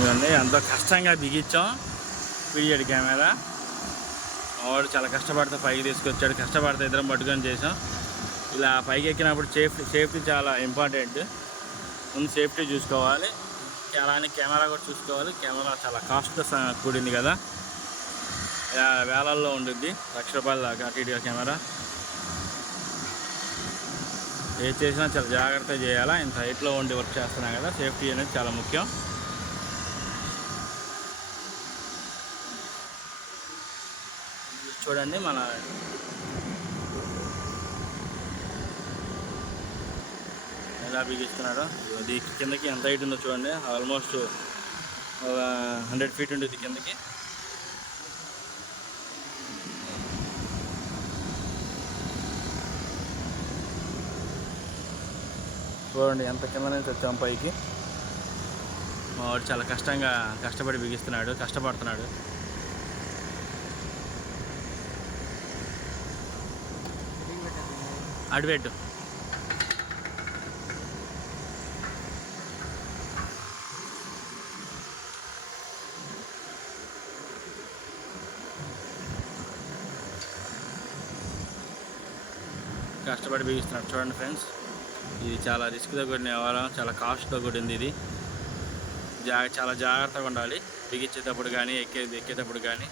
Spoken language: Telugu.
ఇవన్నీ ఎంతో కష్టంగా బిగించాం పీరియడ్ కెమెరా. వాడు చాలా కష్టపడితే పైకి తీసుకొచ్చాడు, కష్టపడితే ఇద్దరం పట్టుకొని చేసాం. ఇలా పైకి ఎక్కినప్పుడు సేఫ్టీ చాలా ఇంపార్టెంట్. ముందు సేఫ్టీ చూసుకోవాలి, అలానే కెమెరా కూడా చూసుకోవాలి. కెమెరా చాలా కాస్ట్తో కూడింది కదా, వేలల్లో ఉంటుంది, ₹1,00,000 దాకా అటు ఇటుగా కెమెరా. ఏది చేసినా చాలా జాగ్రత్తగా చేయాలా. ఇంత హైట్లో ఉండి వర్క్ చేస్తున్నాం కదా, సేఫ్టీ అనేది చాలా ముఖ్యం. చూడండి మన ఎలా బిగిస్తున్నాడో. ఇది కిందకి ఎంత హైట్ ఉందో చూడండి, ఆల్మోస్ట్ 100 feet ఉంటుంది కిందకి. చూడండి ఎంత కింద నుంచి వచ్చాం పైకి. వాడు చాలా కష్టపడి బిగిస్తున్నాడు, కష్టపడుతున్నాడు. అడిపెట్టు. కష్టపడి బిగిస్తున్నాడు చూడండి ఫ్రెండ్స్. ఇది చాలా రిస్క్తో కూడిన వ్యవహారం, చాలా కాస్ట్తో కూడింది. ఇది చాలా జాగ్రత్తగా ఉండాలి బిగించేటప్పుడు కానీ ఎక్కేటప్పుడు కానీ.